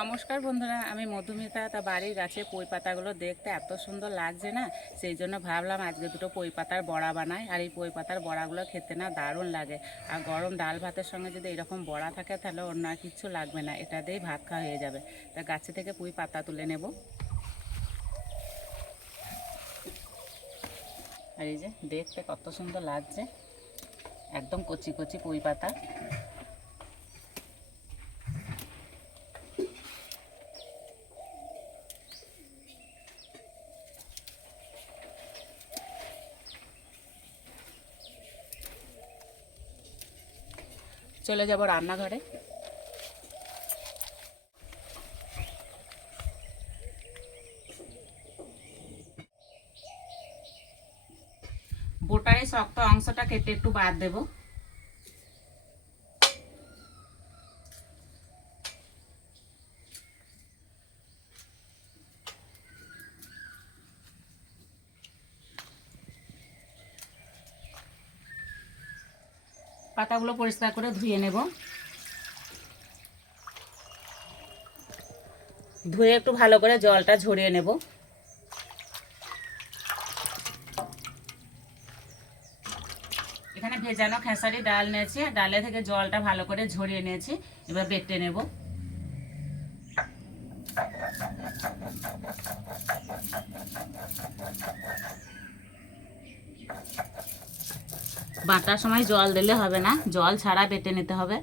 নমস্কার বন্ধুরা, আমি মধুমিতা। তা বাড়ির গাছে পই পাতাগুলো দেখতে এত সুন্দর লাগছে না, সেই জন্য ভাবলাম আজকে দুটো পই পাতার বড়া বানাই। আর এই পই পাতার বড়াগুলো খেতে না দারুণ লাগে। আর গরম ডাল ভাতের সঙ্গে যদি এরকম বড়া থাকে তাহলে অন্য আর কিচ্ছু লাগবে না, এটা দিয়েই ভাত খাওয়া হয়ে যাবে। তা গাছে থেকে পই পাতা তুলে নেব। আর এই যে দেখতে কত সুন্দর লাগছে, একদম কচি কচি পই পাতা। চলে যাব রান্নাঘরে। বোটার এই শক্ত অংশটা কেটে একটু বাদ দেব। পাতাগুলো পরিষ্কার করে ধুয়ে নেব। ধুয়ে একটু ভালো করে জলটা ঝরিয়ে নেব। এখানে ভেজানো খেসারি ডাল নিয়েছি, ডালে থেকে জলটা ভালো করে ঝরিয়ে নিয়েছি। এবার বেটে নেব। বাটার সময় জল দিলে হবে না, জল ছাড়া বেটে নিতে হবে।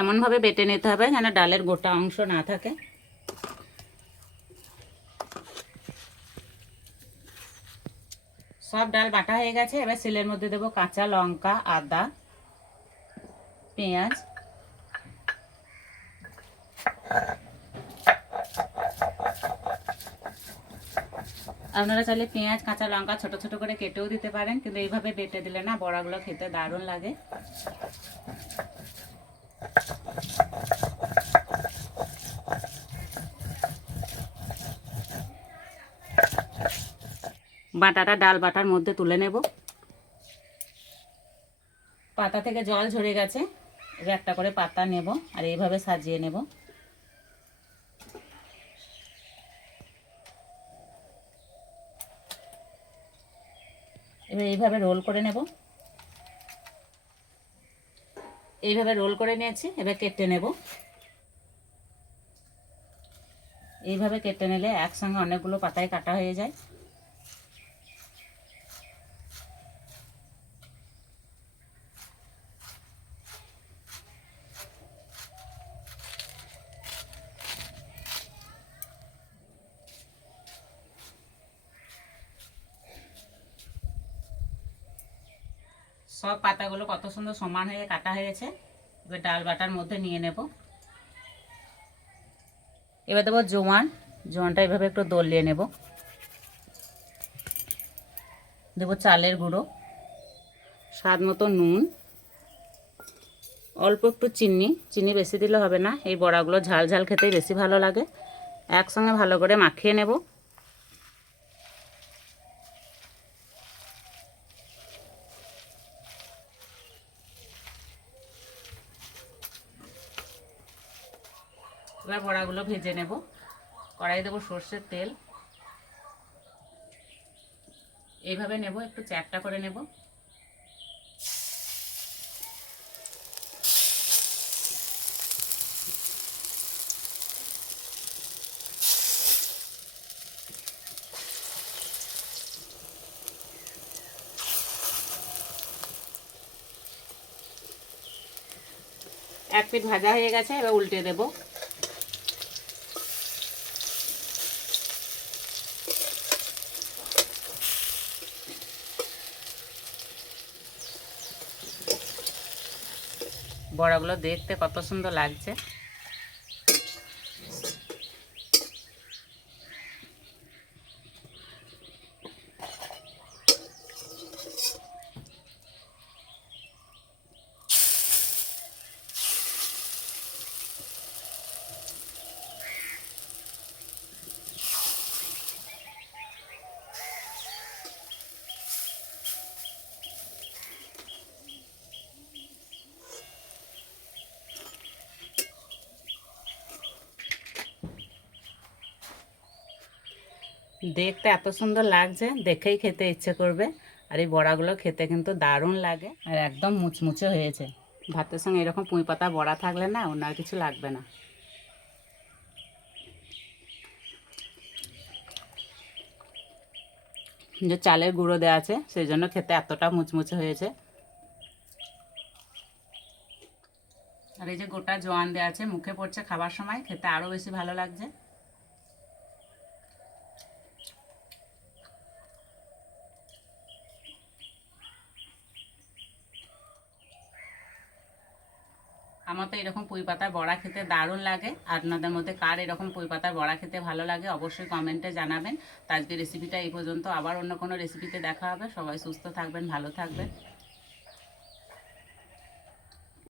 এমনভাবে বেটে নিতে হবে যেন ডালের গোটা অংশ না থাকে। সব ডাল বাটা হয়ে গেছে। এবার শিলের মধ্যে দেবো কাঁচা লঙ্কা, আদা, পেঁয়াজ। আপনারা চাইলে পেঁয়াজ কাঁচা লঙ্কা ছোট ছোট করে কেটেও দিতে পারেন, কিন্তু এইভাবে বেটে দিলে না বড়াগুলো খেতে দারুণ লাগে। বাটাটা ডাল বাটার মধ্যে তুলে নেব। পাতা থেকে জল ঝরে গেছে। এবার একটা করে পাতা নেব আর এইভাবে সাজিয়ে নেব। এবার এইভাবে রোল করে নেব। এইভাবে রোল করে নিয়েছি। এবার কেটে নেব। এইভাবে কেটে নিলে একসঙ্গে অনেকগুলো পাতায় কাটা হয়ে যায়। সব পাতাগুলো কত সুন্দর সমান হয়ে কাটা হয়েছে। এবার ডাল বাটার মধ্যে নিয়ে নেব। এবার দেবো জোয়ান। জোয়ানটা এভাবে একটু দলিয়ে নেব। দেবো চালের গুঁড়ো, স্বাদ মতো নুন, অল্প একটু চিনি। চিনি বেশি দিলে হবে না, এই বড়াগুলো ঝাল ঝাল খেতেই বেশি ভালো লাগে। একসঙ্গে ভালো করে মাখিয়ে নেব। এবার বড়াগুলো ভেজে নেব। কড়াই দেবো সর্ষের তেল। এইভাবে নেব, একটু চ্যাপটা করে নেব। এক পিঠ ভাজা হয়ে গেছে। এবার উল্টে দেব। বড়াগুলো দেখতে কত সুন্দর লাগছে। দেখতে এত সুন্দর লাগছে, দেখেই খেতে ইচ্ছে করবে। আর এই বড়াগুলো খেতে কিন্তু দারুণ লাগে আর একদম মুচমুচে হয়েছে। ভাতের সঙ্গে এরকম পুঁই পাতা বড়া থাকলে না অন্য আর কিছু লাগবে না। যে চালের গুঁড়ো দেওয়া আছে সেই জন্য খেতে এতটা মুচমুচে হয়েছে। আর এই যে গোটা জোয়ান দেওয়া আছে, মুখে পড়ছে খাবার সময়, খেতে আরও বেশি ভালো লাগছে। আমার তো এরকম পুঁই পাতার বড়া খেতে দারুণ লাগে। আপনাদের মধ্যে কার এরকম পুঁই পাতার বড়া খেতে ভালো লাগে অবশ্যই কমেন্টে জানাবেন। তো আজকে রেসিপিটা এই পর্যন্ত, আবার অন্য কোনো রেসিপিতে দেখা হবে। সবাই সুস্থ থাকবেন, ভালো থাকবেন।